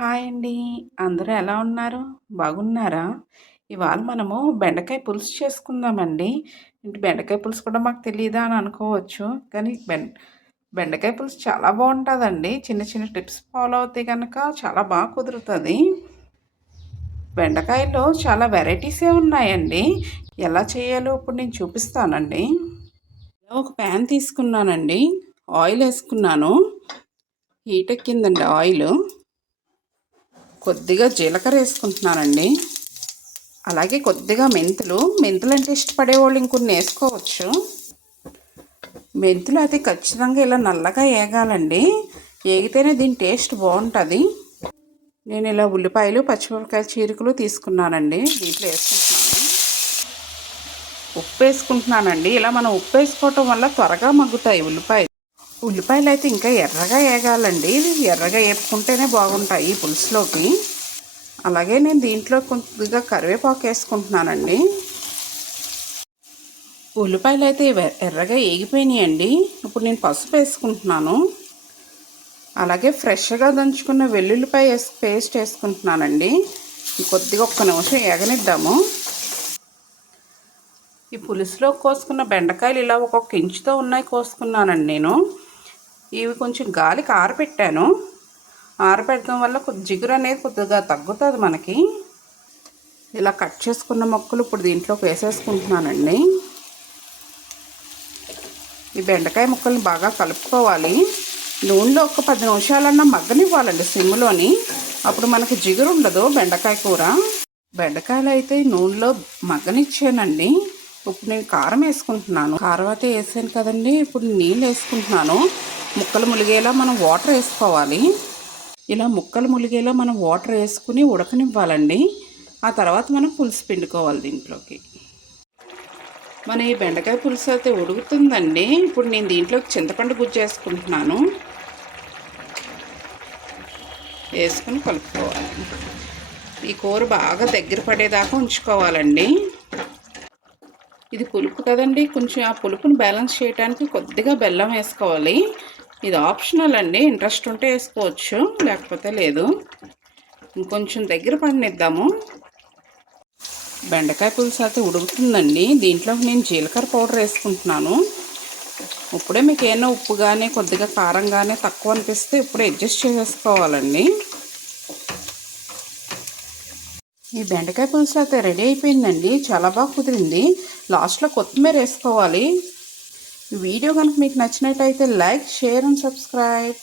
Hi అండి. అందరూ ఎలా ఉన్నారు? బాగున్నారా? ఇవాళ మనము బెండకాయ పులుసు చేసుకుందామండి. ఏంటి బెండకాయ పులుసు కూడా మాకు తెలీదా అని అనుకోవచ్చు. కానీ బెండకాయ పులుసు చాలా బావుంటదండి. చిన్న చిన్న టిప్స్ ఫాలో అవుతే గనక చాలా కుదురుతది. బెండకాయలో చాలా వెరైటీసే ఉన్నాయండి. ఎలా చేయాలో ఇప్పుడు నేను చూపిస్తానండి. ఒక ప్యాన్ తీసుకున్నానండి. ఆయిల్ ఏసుకున్నాను. హీట్ ఎక్కిందండి ఆయిలు. కొద్దిగా జీలకర్ర వేసుకుంటున్నానండి. అలాగే కొద్దిగా మెంతులు అంటే ఇష్టపడేవాళ్ళు ఇంకొన్ని వేసుకోవచ్చు. మెంతులు అయితే ఖచ్చితంగా ఇలా నల్లగా ఏగాలండి. ఏగితేనే దీని టేస్ట్ బాగుంటుంది. నేను ఇలా ఉల్లిపాయలు పచ్చిమిరపకాయలు చీరికలు తీసుకున్నానండి. దీంట్లో వేసుకుంటున్నాను. ఉప్పు వేసుకుంటున్నానండి. ఇలా మనం ఉప్పు వేసుకోవటం వల్ల త్వరగా మగ్గుతాయి ఉల్లిపాయలు అయితే ఇంకా ఎర్రగా ఏగాలండి. ఎర్రగా వేపుకుంటేనే బాగుంటాయి పులుసులోకి. అలాగే నేను దీంట్లో కొద్దిగా కరివేపాకు వేసుకుంటున్నానండి. ఉల్లిపాయలు అయితే ఎర్రగా ఏగిపోయినాయండి. ఇప్పుడు నేను పసుపు వేసుకుంటున్నాను. అలాగే ఫ్రెష్గా దంచుకున్న వెల్లుల్లిపాయ పేస్ట్ వేసుకుంటున్నానండి. కొద్దిగా ఒక్క నిమిషం ఏగనిద్దాము. ఈ పులుసులో కోసుకున్న బెండకాయలు ఇలా ఒక్కొక్క ఇంచుతో ఉన్నాయి కోసుకున్నానండి నేను. ఇవి కొంచెం గాలికి ఆరబెట్టాను. ఆరబెట్టడం వల్ల జిగురు అనేది కొద్దిగా తగ్గుతుంది మనకి. ఇలా కట్ చేసుకున్న ముక్కలు ఇప్పుడు దీంట్లోకి వేసేసుకుంటున్నానండి. ఈ బెండకాయ ముక్కల్ని బాగా కలుపుకోవాలి. నూనెలో ఒక 10 నిమిషాలన్నా మగ్గనివ్వాలండి సిమ్లోని. అప్పుడు మనకి జిగురు ఉండదు బెండకాయ కూర. బెండకాయలు అయితే నూనెలో మగ్గనిచ్చానండి. ఇప్పుడు నేను కారం వేసుకుంటున్నాను. కారం అయితే వేసాను కదండి. ఇప్పుడు నీళ్ళు వేసుకుంటున్నాను. ముక్కలు ములిగేలా మనం వాటర్ వేసుకోవాలి. ఇలా ముక్కలు ములిగేలా మనం వాటర్ వేసుకుని ఉడకనివ్వాలండి. ఆ తర్వాత మనం పులుసు పిండుకోవాలి దీంట్లోకి. మన ఈ బెండకాయ పులుసు అయితే ఉడుకుతుందండి. ఇప్పుడు నేను దీంట్లోకి చింతపండు గుజ్జు వేసుకుంటున్నాను. వేసుకుని కలుపుకోవాలి. ఈ కూర బాగా దగ్గర పడేదాకా ఉంచుకోవాలండి. ఇది పులుపు కదండి. కొంచెం ఆ పులుపుని బ్యాలెన్స్ చేయడానికి కొద్దిగా బెల్లం వేసుకోవాలి. ఇది ఆప్షనల్ అండి. ఇంట్రెస్ట్ ఉంటే వేసుకోవచ్చు, లేకపోతే లేదు. ఇంకొంచెం దగ్గర పడనిద్దాము. బెండకాయ పులుసు అయితే ఉడుకుతుందండి. దీంట్లో నేను జీలకర్ర పౌడర్ వేసుకుంటున్నాను. ఇప్పుడే మీకు ఏమైనా ఉప్పు కానీ కొద్దిగా కారం కానీ తక్కువ అనిపిస్తే ఇప్పుడే అడ్జస్ట్ చేసేసుకోవాలండి. ఈ బెండకాయ పులుసు అయితే రెడీ అయిపోయిందండి. చాలా బాగా కుదిరింది. లాస్ట్లో కొత్తిమీర వేసుకోవాలి. ఈ వీడియో కనుక మీకు నచ్చినట్టయితే లైక్, షేర్ అండ్ సబ్స్క్రైబ్.